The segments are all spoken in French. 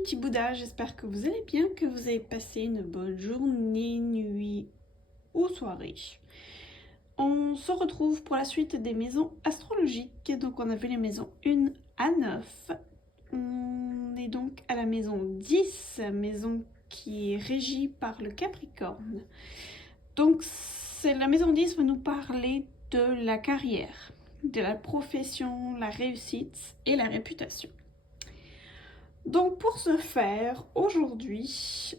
petit Bouddha, j'espère que vous allez bien, que vous avez passé une bonne journée, nuit ou soirée. On se retrouve pour la suite des maisons astrologiques. Donc on a vu les maisons 1 à 9. On est donc à la maison 10, maison qui est régie par le Capricorne. Donc la maison 10 va nous parler de la carrière, de la profession, la réussite et la réputation. Donc pour ce faire, aujourd'hui,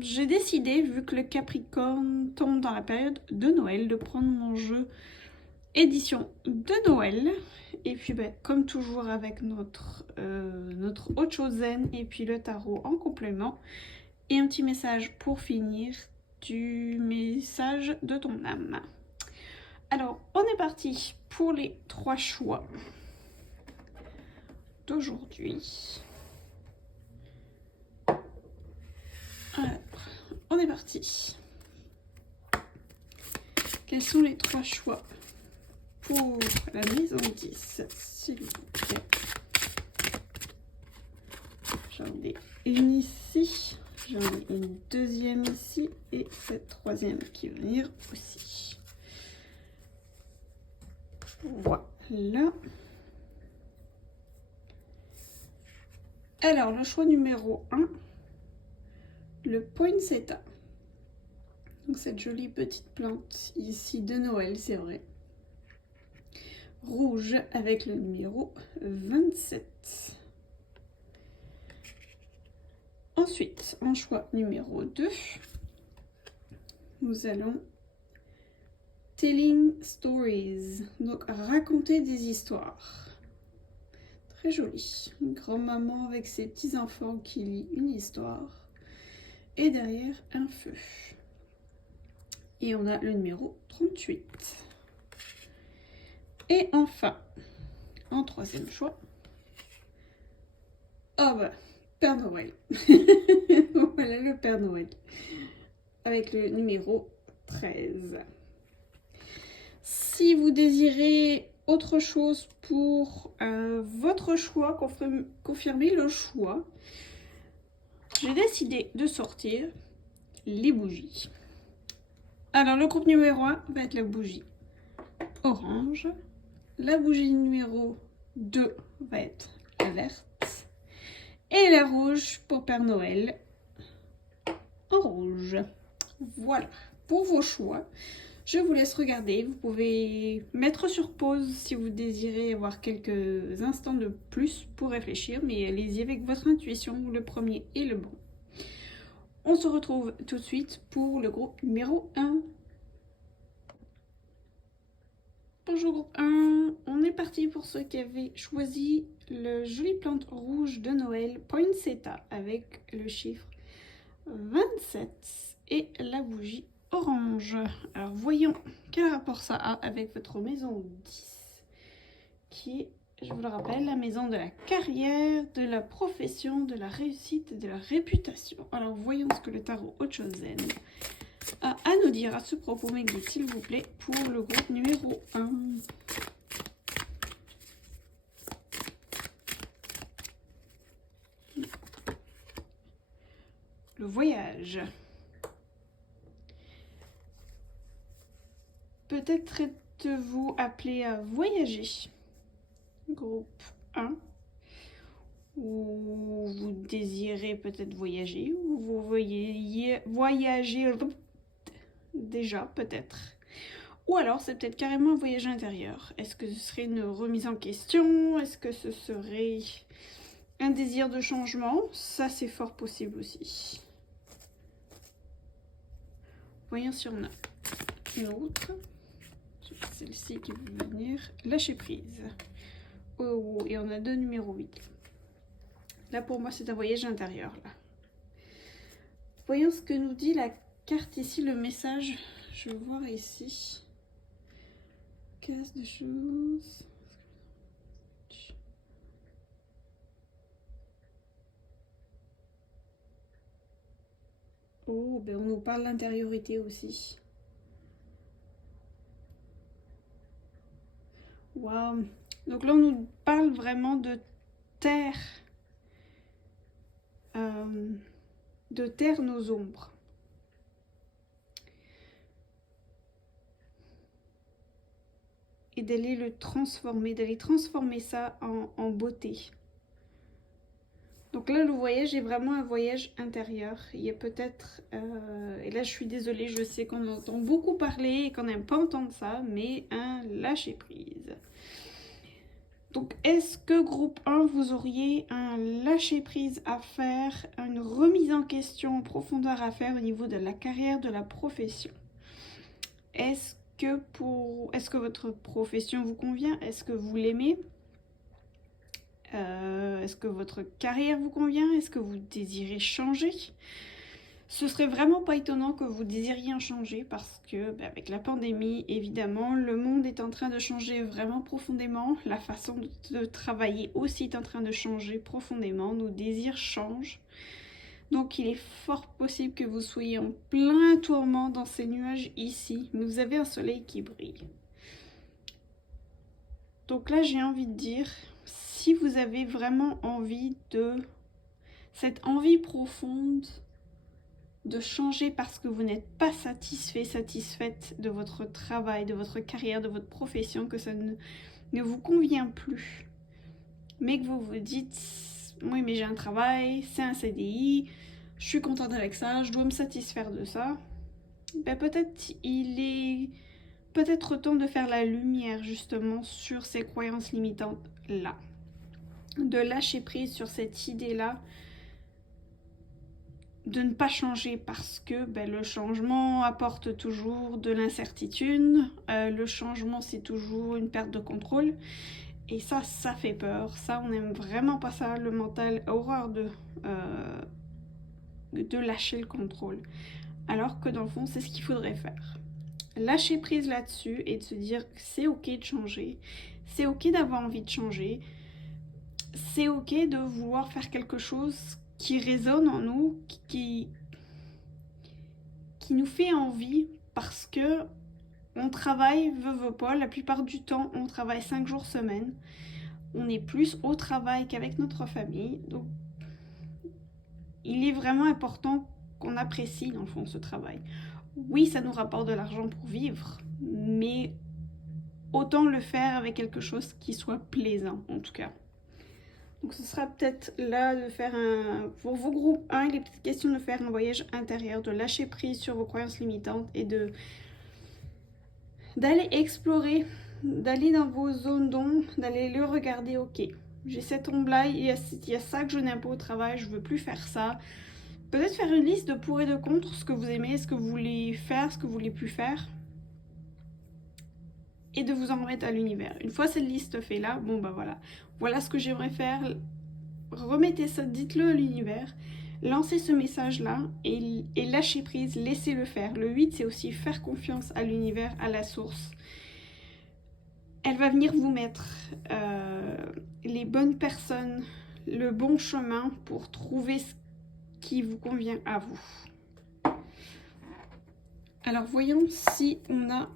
j'ai décidé, vu que le Capricorne tombe dans la période de Noël, de prendre mon jeu édition de Noël. Et puis comme toujours avec notre Ocho Zen et puis le tarot en complément. Et un petit message pour finir du message de ton âme. Alors, on est parti pour les 3 choix d'aujourd'hui. Alors, on est parti. Quels sont les 3 choix pour la maison 10, s'il vous plaît? J'en ai une ici, j'en ai une deuxième ici et cette troisième qui va venir aussi. Voilà. Alors, le choix numéro 1, le poinsettia. Donc cette jolie petite plante ici de Noël, c'est vrai. Rouge avec le numéro 27. Ensuite, en choix numéro 2, nous allons Telling Stories, donc raconter des histoires. Très joli. Une grand-maman avec ses petits-enfants qui lit une histoire. Et derrière, un feu. Et on a le numéro 38. Et enfin, en troisième choix, Père Noël. Voilà le Père Noël. Avec le numéro 13. Si vous désirez autre chose pour votre choix, confirmer le choix, j'ai décidé de sortir les bougies. Alors le groupe numéro 1 va être la bougie orange. La bougie numéro 2 va être la verte. Et la rouge pour Père Noël en rouge. Voilà pour vos choix. Je vous laisse regarder. Vous pouvez mettre sur pause si vous désirez avoir quelques instants de plus pour réfléchir. Mais allez-y avec votre intuition. Le premier est le bon. On se retrouve tout de suite pour le groupe numéro 1. Bonjour groupe 1, on est parti pour ceux qui avaient choisi le joli plante rouge de Noël poinsettia avec le chiffre 27 et la bougie orange. Alors voyons quel rapport ça a avec votre maison 10 qui est, je vous le rappelle, la maison de la carrière, de la profession, de la réussite et de la réputation. Alors voyons ce que le tarot Ocho Zen a à nous dire à ce propos, mes guides, s'il vous plaît, pour le groupe numéro 1. Le voyage. Peut-être êtes-vous appelé à voyager. Groupe 1. Ou vous désirez peut-être voyager, ou vous voyager déjà peut-être. Ou alors c'est peut-être carrément un voyage intérieur. Est-ce que ce serait une remise en question? Est-ce que ce serait un désir de changement? Ça c'est fort possible aussi. Voyons si on a une autre. Celle-ci qui veut venir. Lâcher prise. Oh, et on a 2 numéros 8. Là pour moi c'est un voyage intérieur. Là. Voyons ce que nous dit la carte ici, le message. Je vais voir ici. Casse de choses. Oh, ben on nous parle d'intériorité aussi. Waouh. Donc là, on nous parle vraiment de terre de taire nos ombres. Et d'aller le transformer, d'aller transformer ça en beauté. Donc là, le voyage est vraiment un voyage intérieur. Il y a peut-être... et là, je suis désolée, je sais qu'on entend beaucoup parler et qu'on n'aime pas entendre ça, mais un lâcher-prise. Donc, est-ce que groupe 1, vous auriez un lâcher-prise à faire, une remise en question en profondeur à faire au niveau de la carrière, de la profession? Est-ce que votre profession vous convient? Est-ce que vous l'aimez? Est-ce que votre carrière vous convient? Est-ce que vous désirez changer? Ce serait vraiment pas étonnant que vous désiriez en changer parce que, avec la pandémie, évidemment, le monde est en train de changer vraiment profondément. La façon de travailler aussi est en train de changer profondément. Nos désirs changent. Donc, il est fort possible que vous soyez en plein tourment dans ces nuages ici, mais vous avez un soleil qui brille. Donc là, j'ai envie de dire, si vous avez vraiment envie cette envie profonde de changer parce que vous n'êtes pas satisfaite de votre travail, de votre carrière, de votre profession, que ça ne vous convient plus, mais que vous vous dites, oui mais j'ai un travail, c'est un CDI, je suis contente avec ça, je dois me satisfaire de ça, peut-être il est temps de faire la lumière justement sur ces croyances limitantes là, de lâcher prise sur cette idée là de ne pas changer parce que le changement apporte toujours de l'incertitude, le changement c'est toujours une perte de contrôle et ça fait peur, ça on n'aime vraiment pas ça, le mental a horreur de lâcher le contrôle, alors que dans le fond c'est ce qu'il faudrait faire. Lâcher prise là-dessus et de se dire que c'est ok de changer, c'est ok d'avoir envie de changer, c'est ok de vouloir faire quelque chose qui résonne en nous, qui nous fait envie parce que on travaille, veut pas, la plupart du temps on travaille 5 jours semaine, on est plus au travail qu'avec notre famille, donc il est vraiment important qu'on apprécie dans le fond ce travail. Oui, ça nous rapporte de l'argent pour vivre, mais autant le faire avec quelque chose qui soit plaisant en tout cas. Donc ce sera peut-être là de faire pour vos groupes 1, il est peut-être question de faire un voyage intérieur, de lâcher prise sur vos croyances limitantes et d'aller explorer, d'aller dans vos zones d'ombre, d'aller le regarder, ok, j'ai cette ombre-là, il y a ça que je n'aime pas au travail, je veux plus faire ça. Peut-être faire une liste de pour et de contre, ce que vous aimez, ce que vous voulez faire, ce que vous voulez plus faire. Et de vous en remettre à l'univers. Une fois cette liste faite là, voilà ce que j'aimerais faire. Remettez ça, dites-le à l'univers. Lancez ce message-là et lâchez prise, laissez-le faire. Le 8, c'est aussi faire confiance à l'univers, à la source. Elle va venir vous mettre les bonnes personnes, le bon chemin pour trouver ce qui vous convient à vous. Alors voyons si on a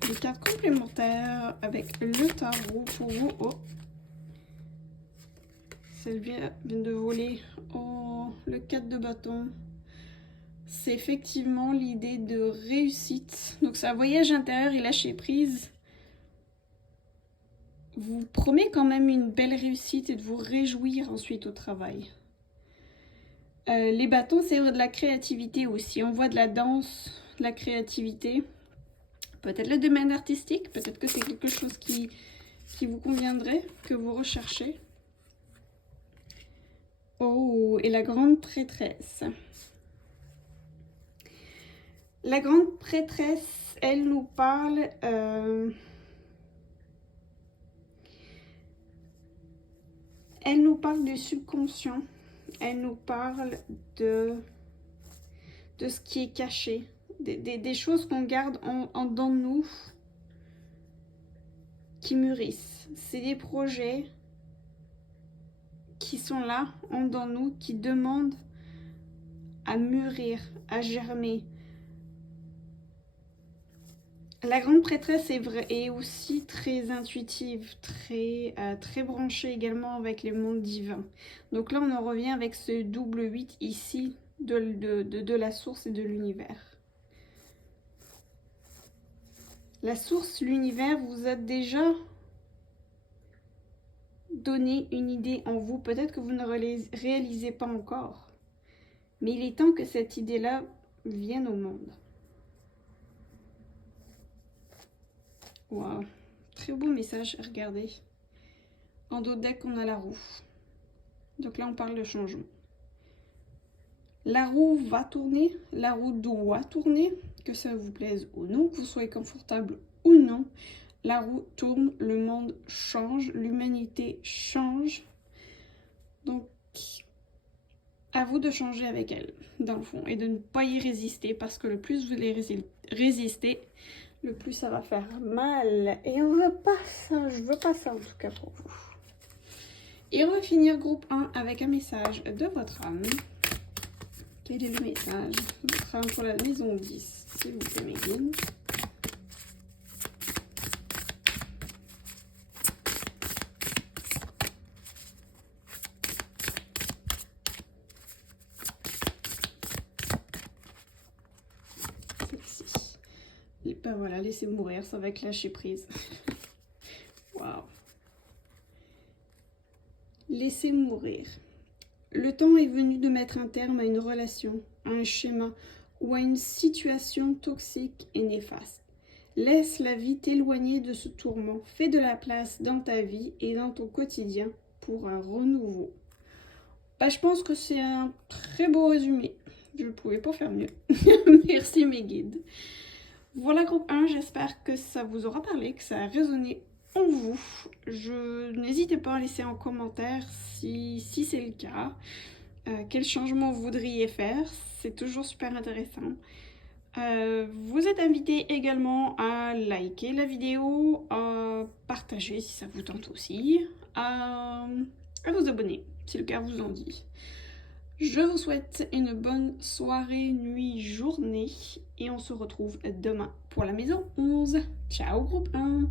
des cartes complémentaires avec le tarot pour vous. Oh, celle vient de voler. Oh, le 4 de bâton. C'est effectivement l'idée de réussite. Donc c'est un voyage intérieur et lâcher prise. Vous promet quand même une belle réussite et de vous réjouir ensuite au travail. Les bâtons, c'est de la créativité aussi. On voit de la danse, de la créativité. Peut-être le domaine artistique, peut-être que c'est quelque chose qui vous conviendrait, que vous recherchez. Oh, et la grande prêtresse. La grande prêtresse, elle nous parle... elle nous parle du subconscient. Elle nous parle de ce qui est caché. Des choses qu'on garde en dedans de nous qui mûrissent. C'est des projets qui sont là, en dedans de nous, qui demandent à mûrir, à germer. La grande prêtresse est aussi très intuitive, très branchée également avec les mondes divins. Donc là, on en revient avec ce double 8 ici de la source et de l'univers. La source, l'univers, vous a déjà donné une idée en vous. Peut-être que vous ne réalisez pas encore. Mais il est temps que cette idée-là vienne au monde. Waouh, très beau message, regardez. En dos de deck, on a la roue. Donc là, on parle de changement. La roue va tourner, la roue doit tourner, que ça vous plaise ou non, que vous soyez confortable ou non. La roue tourne, le monde change, l'humanité change. Donc, à vous de changer avec elle, dans le fond, et de ne pas y résister, parce que le plus vous allez résister, le plus ça va faire mal. Et on veut pas ça, je veux pas ça en tout cas pour vous. Et on va finir groupe 1 avec un message de votre âme. Quel est le message de votre âme pour la maison 10, s'il vous plaît, mes guides? Et ben voilà, laissez mourir, ça va être lâcher prise. Waouh. Laissez mourir. Le temps est venu de mettre un terme à une relation, à un schéma ou à une situation toxique et néfaste. Laisse la vie t'éloigner de ce tourment. Fais de la place dans ta vie et dans ton quotidien pour un renouveau. Bah, je pense que c'est un très beau résumé. Je ne pouvais pas faire mieux. Merci mes guides. Voilà groupe 1, j'espère que ça vous aura parlé, que ça a résonné en vous. N'hésitez pas à laisser en commentaire si c'est le cas. Quel changement vous voudriez faire, c'est toujours super intéressant. Vous êtes invité également à liker la vidéo, à partager si ça vous tente aussi, à vous abonner si le cœur vous en dit. Je vous souhaite une bonne soirée, nuit, journée et on se retrouve demain pour la maison 11. Ciao groupe 1.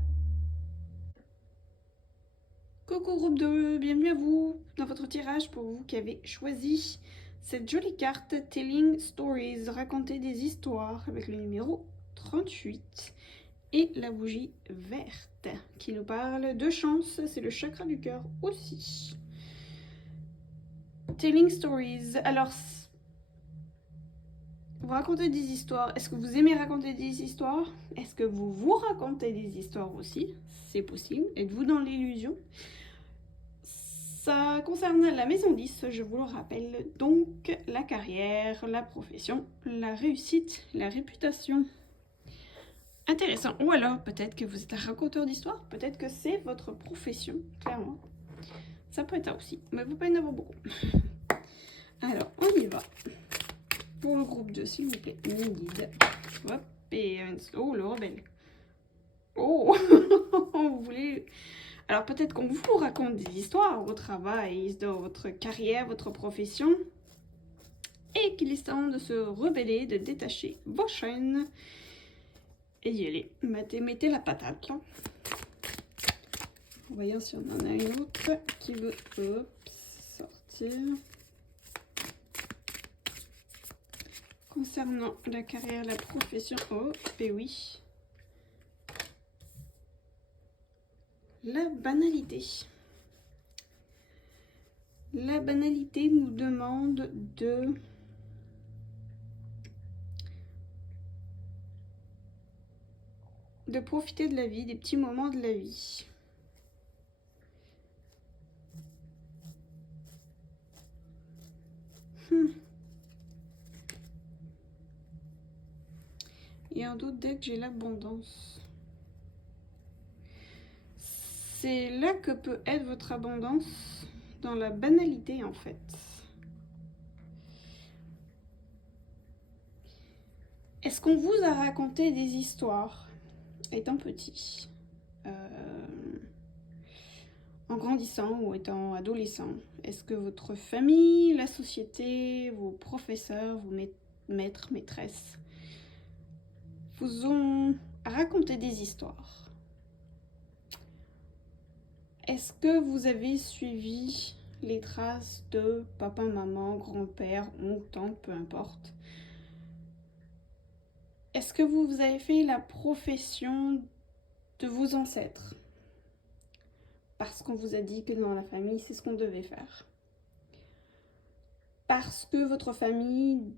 Coucou groupe 2, bienvenue à vous dans votre tirage pour vous qui avez choisi cette jolie carte Telling Stories, raconter des histoires avec le numéro 38 et la bougie verte qui nous parle de chance, c'est le chakra du cœur aussi. Telling Stories, alors vous racontez des histoires, est-ce que vous aimez raconter des histoires? Est-ce que vous vous racontez des histoires aussi? C'est possible, êtes-vous dans l'illusion? Ça concerne la maison 10, je vous le rappelle, donc la carrière, la profession, la réussite, la réputation. Intéressant. Ou alors, peut-être que vous êtes un raconteur d'histoire, peut-être que c'est votre profession, clairement. Ça peut être ça aussi, mais il ne faut pas y en avoir beaucoup. Alors, on y va. Pour le groupe 2, s'il vous plaît, mes guides. Hop, et oh, le rebelle. Oh, vous voulez... Alors peut-être qu'on vous raconte des histoires au travail, dans votre carrière, votre profession, et qu'il est temps de se rebeller, de détacher vos chaînes et d'y aller. Mettez la patate là. Voyons si on en a une autre qui veut sortir. Concernant la carrière, la profession, oh, et oui. La banalité. La banalité nous demande de profiter de la vie, des petits moments de la vie. Et en d'autres decks, j'ai l'abondance. C'est là que peut être votre abondance, dans la banalité en fait. Est-ce qu'on vous a raconté des histoires étant petit, en grandissant ou étant adolescent? Est-ce que votre famille, la société, vos professeurs, vos maîtres, maîtresses vous ont raconter des histoires. Est-ce que vous avez suivi les traces de papa, maman, grand-père, oncle, tante, peu importe? Est-ce que vous avez fait la profession de vos ancêtres? Parce qu'on vous a dit que dans la famille, c'est ce qu'on devait faire. Parce que votre famille,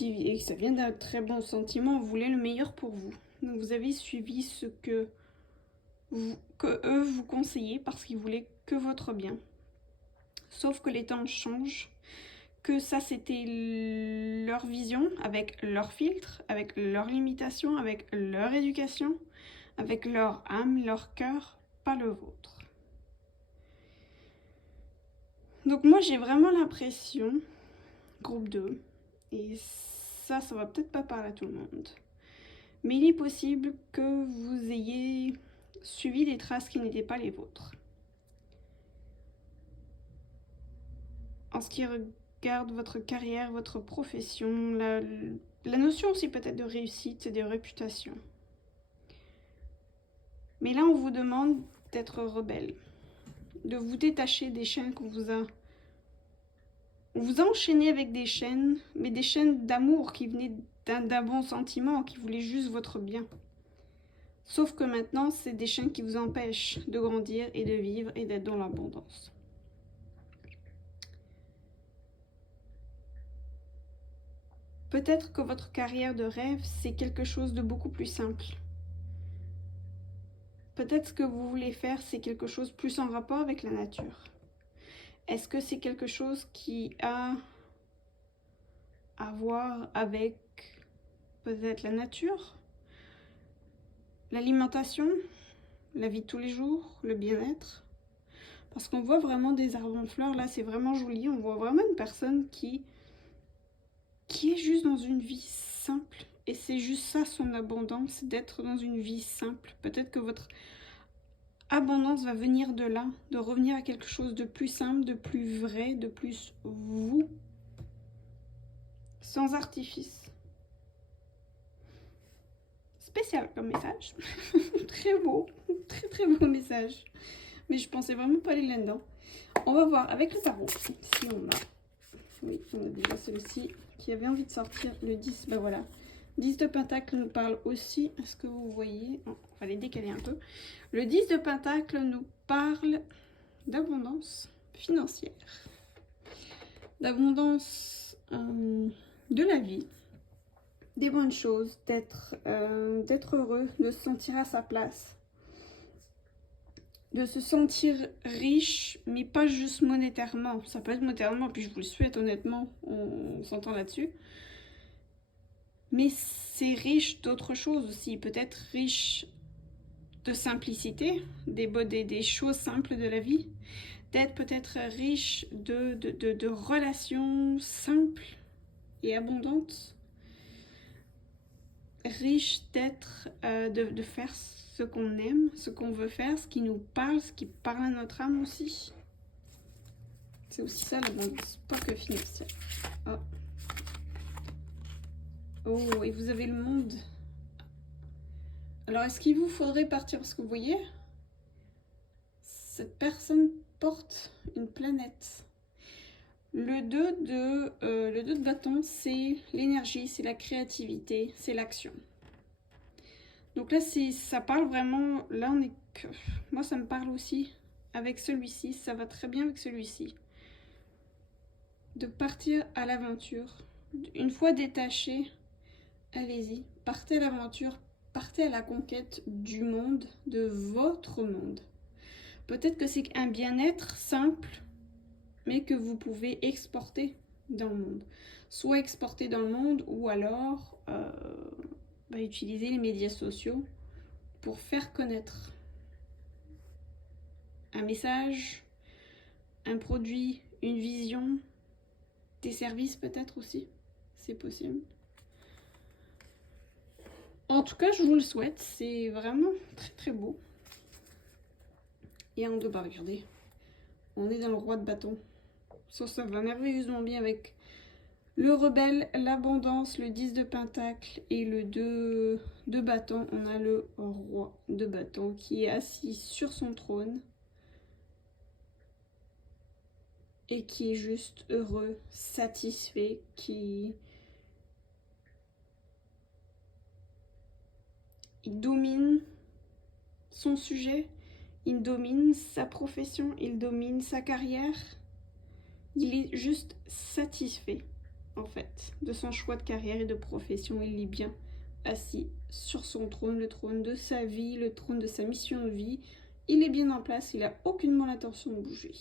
et ça vient d'un très bon sentiment, voulait le meilleur pour vous. Donc vous avez suivi ce que eux vous conseillaient parce qu'ils voulaient que votre bien. Sauf que les temps changent, que ça c'était leur vision, avec leur filtre, avec leurs limitations, avec leur éducation, avec leur âme, leur cœur, pas le vôtre. Donc moi j'ai vraiment l'impression, groupe 2, et ça va peut-être pas parler à tout le monde, mais il est possible que vous ayez suivi des traces qui n'étaient pas les vôtres. En ce qui regarde votre carrière, votre profession, la notion aussi peut-être de réussite et de réputation. Mais là, on vous demande d'être rebelle, de vous détacher des chaînes qu'on vous a... On vous a enchaîné avec des chaînes, mais des chaînes d'amour qui venaient d'un bon sentiment, qui voulaient juste votre bien. Sauf que maintenant, c'est des chaînes qui vous empêchent de grandir et de vivre et d'être dans l'abondance. Peut-être que votre carrière de rêve, c'est quelque chose de beaucoup plus simple. Peut-être ce que vous voulez faire, c'est quelque chose plus en rapport avec la nature. Est-ce que c'est quelque chose qui a à voir avec peut-être la nature, l'alimentation, la vie de tous les jours, le bien-être? Parce qu'on voit vraiment des arbres en fleurs, là c'est vraiment joli, on voit vraiment une personne qui est juste dans une vie simple. Et c'est juste ça son abondance, d'être dans une vie simple. Peut-être que votre abondance va venir de là, de revenir à quelque chose de plus simple, de plus vrai, de plus vous, sans artifice. Spécial comme message. Très beau, très très beau message. Mais je pensais vraiment pas aller là-dedans. On va voir avec le tarot si on a. Oui, on a déjà celui-ci qui avait envie de sortir le 10. Ben voilà. 10 de Pentacle nous parle aussi. Est-ce que vous voyez? On va les décaler un peu. Le 10 de Pentacle nous parle d'abondance financière, d'abondance de la vie, des bonnes choses, d'être heureux, de se sentir à sa place, de se sentir riche, mais pas juste monétairement. Ça peut être monétairement, puis je vous le souhaite honnêtement, on s'entend là-dessus. Mais c'est riche d'autres choses aussi, peut-être riche de simplicité, des choses simples de la vie, d'être peut-être riche de relations simples et abondantes, riche d'être, de faire ce qu'on aime, ce qu'on veut faire, ce qui nous parle, ce qui parle à notre âme aussi. C'est aussi ça l'abondance, pas que financière. Oh. Oh, et vous avez le monde. Alors, est-ce qu'il vous faudrait partir? Parce que vous voyez, cette personne porte une planète. Le 2 de bâton, c'est l'énergie, c'est la créativité, c'est l'action. Donc là, ça parle vraiment... Là, on est que... Moi, ça me parle aussi avec celui-ci. Ça va très bien avec celui-ci. De partir à l'aventure. Une fois détaché, allez-y. Partez à l'aventure. Partez à la conquête du monde, de votre monde. Peut-être que c'est un bien-être simple, mais que vous pouvez exporter dans le monde. Soit exporter dans le monde, ou alors utiliser les médias sociaux pour faire connaître un message, un produit, une vision, des services peut-être aussi, c'est possible. En tout cas, je vous le souhaite, c'est vraiment très très beau. Et on doit pas regarder. On est dans le roi de bâton. Ça va merveilleusement bien avec Le rebelle, l'abondance, le 10 de pentacle et le 2 de bâton. On a le roi de bâton qui est assis sur son trône et qui est juste heureux, satisfait, il domine son sujet, il domine sa profession, il domine sa carrière. Il est juste satisfait, en fait, de son choix de carrière et de profession. Il est bien assis sur son trône, le trône de sa vie, le trône de sa mission de vie. Il est bien en place, il n'a aucunement l'intention de bouger.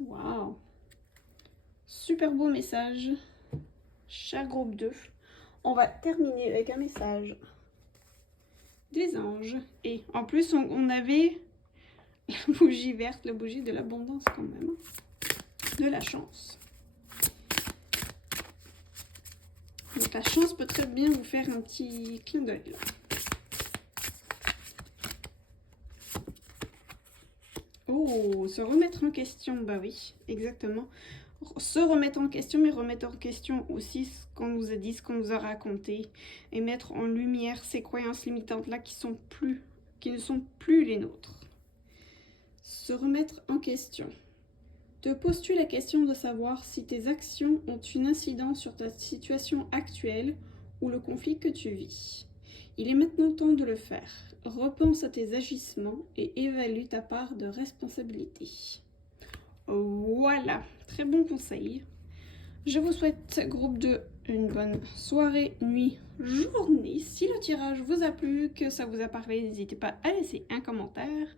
Waouh! Super beau message. Cher groupe 2, on va terminer avec un message des anges. Et en plus, on avait la bougie verte, la bougie de l'abondance quand même. De la chance. Donc la chance peut très bien vous faire un petit clin d'œil là. Oh, se remettre en question, bah oui, exactement. Se remettre en question, mais remettre en question aussi ce qu'on nous a dit, ce qu'on nous a raconté, et mettre en lumière ces croyances limitantes là qui ne sont plus les nôtres. Se remettre en question. Te poses-tu la question de savoir si tes actions ont une incidence sur ta situation actuelle ou le conflit que tu vis? Il est maintenant temps de le faire. Repense à tes agissements et évalue ta part de responsabilité. Voilà, très bon conseil. Je vous souhaite, groupe 2, une bonne soirée, nuit, journée. Si le tirage vous a plu, que ça vous a parlé, n'hésitez pas à laisser un commentaire,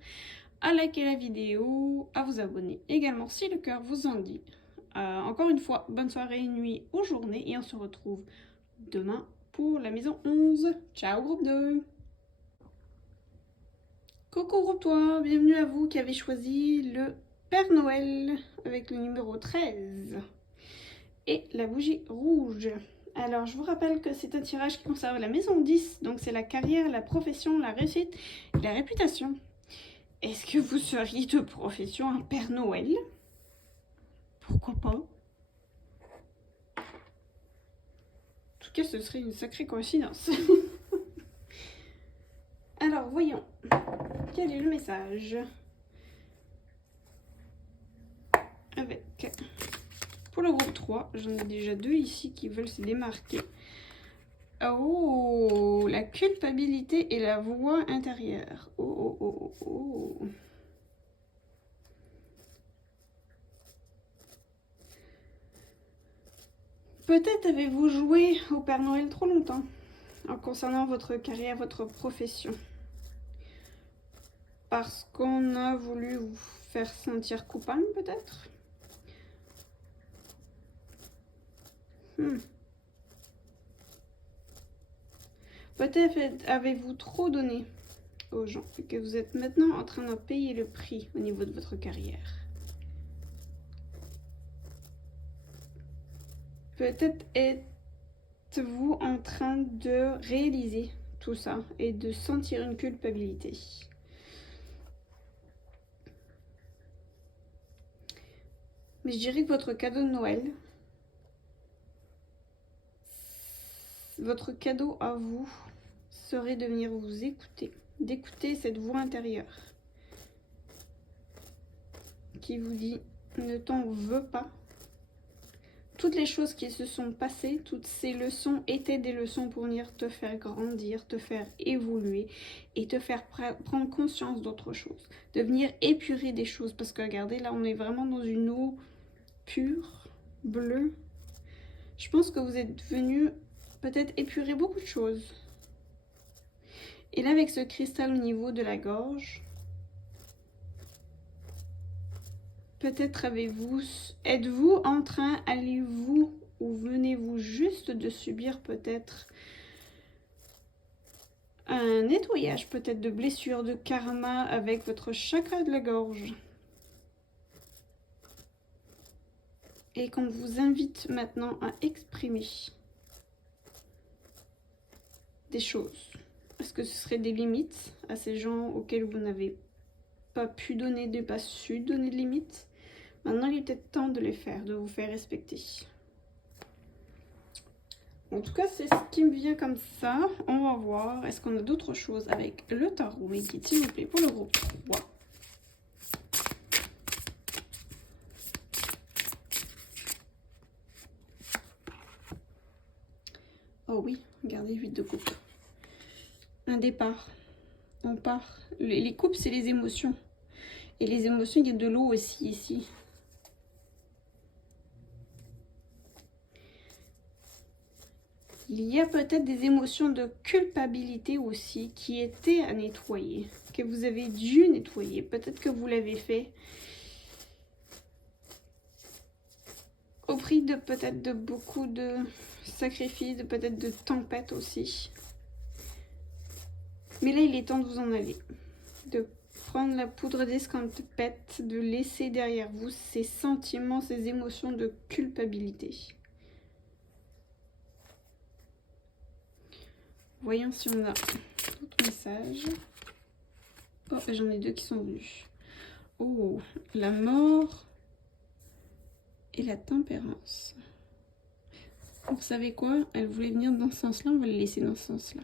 à liker la vidéo, à vous abonner également si le cœur vous en dit. Encore une fois, bonne soirée, nuit ou journée et on se retrouve demain pour la maison 11. Ciao groupe 2. Coucou groupe 3, bienvenue à vous qui avez choisi le Père Noël avec le numéro 13 et la bougie rouge. Alors je vous rappelle que c'est un tirage qui concerne la maison 10, donc c'est la carrière, la profession, la réussite et la réputation. Est-ce que vous seriez de profession un Père Noël? Pourquoi pas? En tout cas, ce serait une sacrée coïncidence. Alors, voyons. Quel est le message? Avec... Pour le groupe 3, j'en ai déjà 2 ici qui veulent se démarquer. Oh, la culpabilité et la voix intérieure. Oh, oh, oh, oh, oh. Peut-être avez-vous joué au Père Noël trop longtemps en concernant votre carrière, votre profession. Parce qu'on a voulu vous faire sentir coupable, peut-être. Peut-être avez-vous trop donné aux gens et que vous êtes maintenant en train de payer le prix au niveau de votre carrière. Peut-être êtes-vous en train de réaliser tout ça et de sentir une culpabilité. Mais je dirais que votre cadeau de Noël, votre cadeau à vous serait de venir vous écouter, d'écouter cette voix intérieure qui vous dit ne t'en veux pas. Toutes les choses qui se sont passées, toutes ces leçons étaient des leçons pour venir te faire grandir, te faire évoluer et te faire prendre conscience d'autres choses. De venir épurer des choses. Parce que regardez, là, on est vraiment dans une eau pure, bleue. Je pense que vous êtes venu peut-être épurer beaucoup de choses. Et là, avec ce cristal au niveau de la gorge, peut-être êtes-vous en train, allez-vous ou venez-vous juste de subir peut-être un nettoyage, peut-être de blessures, de karma avec votre chakra de la gorge. Et qu'on vous invite maintenant à exprimer des choses. Est-ce que ce serait des limites à ces gens auxquels vous n'avez pas pu donner, pas su donner de limites? Maintenant, il est peut-être temps de les faire, de vous faire respecter. En tout cas, c'est ce qui me vient comme ça. On va voir. Est-ce qu'on a d'autres choses avec le tarot? Mais qui, s'il vous plaît, pour le groupe 3. Oh oui, regardez, 8 de coupe. Un départ. On part. Les coupes, c'est les émotions. Et les émotions, il y a de l'eau aussi ici. Il y a peut-être des émotions de culpabilité aussi qui étaient à nettoyer, que vous avez dû nettoyer. Peut-être que vous l'avez fait au prix de peut-être de beaucoup de sacrifices, peut-être de tempêtes aussi. Mais là, il est temps de vous en aller, de prendre la poudre d'escampette, de laisser derrière vous ces sentiments, ces émotions de culpabilité. Voyons si on a d'autres messages. Oh, j'en ai 2 qui sont venus. Oh, la mort et la tempérance. Vous savez quoi? Elle voulait venir dans ce sens-là, on va le laisser dans ce sens-là.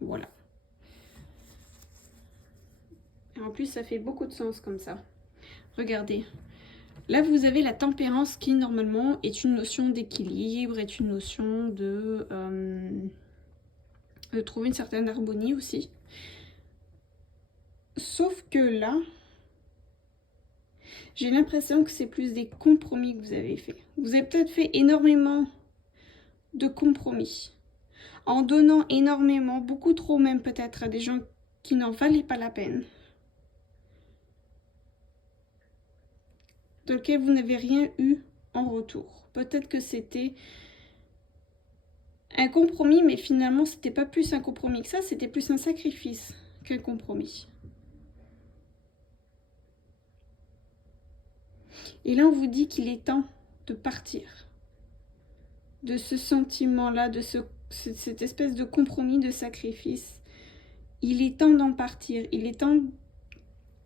Voilà. Et en plus, ça fait beaucoup de sens comme ça. Regardez. Là, vous avez la tempérance qui, normalement, est une notion d'équilibre, est une notion de trouver une certaine harmonie aussi. Sauf que là, j'ai l'impression que c'est plus des compromis que vous avez fait. Vous avez peut-être fait énormément de compromis. En donnant énormément, beaucoup trop même peut-être à des gens qui n'en valaient pas la peine. De lequel vous n'avez rien eu en retour. Peut-être que c'était un compromis, mais finalement, c'était pas plus un compromis que ça, c'était plus un sacrifice qu'un compromis. Et là, on vous dit qu'il est temps de partir. De ce sentiment-là, de cette espèce de compromis, de sacrifice. Il est temps d'en partir. Il est temps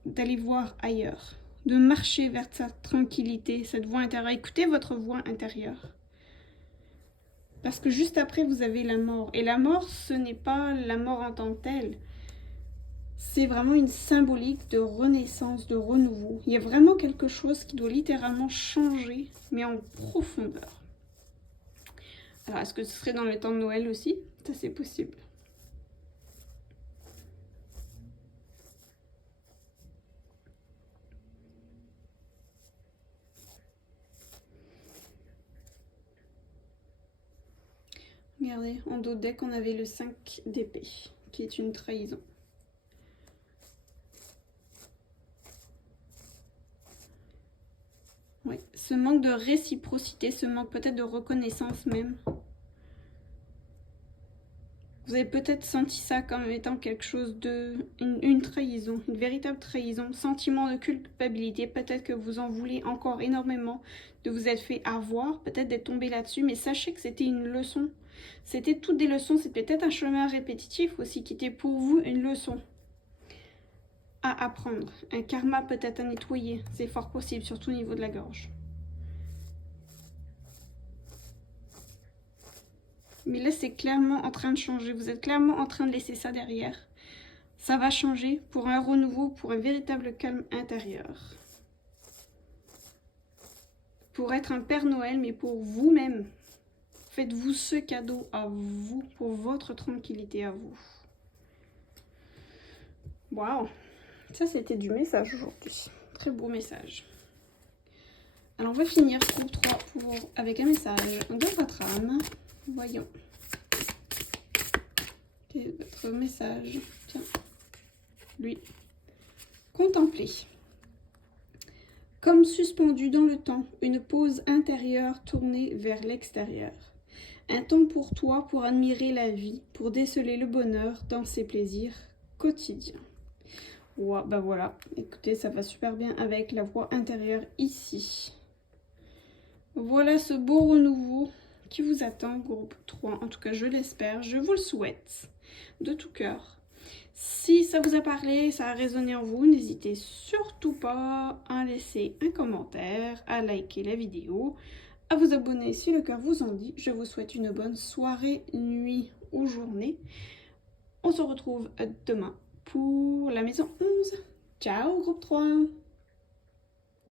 d'aller voir ailleurs. De marcher vers sa tranquillité, cette voix intérieure. Écoutez votre voix intérieure. Parce que juste après, vous avez la mort. Et la mort, ce n'est pas la mort en tant que telle. C'est vraiment une symbolique de renaissance, de renouveau. Il y a vraiment quelque chose qui doit littéralement changer, mais en profondeur. Alors, est-ce que ce serait dans le temps de Noël aussi? Ça, c'est possible. Regardez, en dos de deck, on avait le 5 d'épée, qui est une trahison. Oui, ce manque de réciprocité, ce manque peut-être de reconnaissance même. Vous avez peut-être senti ça comme étant quelque chose de... une trahison, une véritable trahison, sentiment de culpabilité. Peut-être que vous en voulez encore énormément, de vous être fait avoir, peut-être d'être tombé là-dessus, mais sachez que c'était une leçon. C'était toutes des leçons, c'était peut-être un chemin répétitif aussi qui était pour vous une leçon à apprendre. Un karma peut-être à nettoyer, c'est fort possible, surtout au niveau de la gorge. Mais là, c'est clairement en train de changer. Vous êtes clairement en train de laisser ça derrière. Ça va changer pour un renouveau, pour un véritable calme intérieur. Pour être un Père Noël, mais pour vous-même. Faites-vous ce cadeau à vous, pour votre tranquillité à vous. Waouh! Ça, c'était du message aujourd'hui. Très beau message. Alors, on va finir groupe 3 avec un message de votre âme. Voyons. Quel est votre message? Tiens. Lui. Contempler. Comme suspendu dans le temps, une pause intérieure tournée vers l'extérieur. Un temps pour toi, pour admirer la vie, pour déceler le bonheur dans ses plaisirs quotidiens. Ouais, bah voilà, écoutez, ça va super bien avec la voix intérieure ici. Voilà ce beau renouveau qui vous attend, groupe 3. En tout cas, je l'espère, je vous le souhaite de tout cœur. Si ça vous a parlé, ça a résonné en vous, n'hésitez surtout pas à laisser un commentaire, à liker la vidéo, à vous abonner si le cœur vous en dit. Je vous souhaite une bonne soirée, nuit ou journée. On se retrouve demain pour la maison 11. Ciao groupe 3.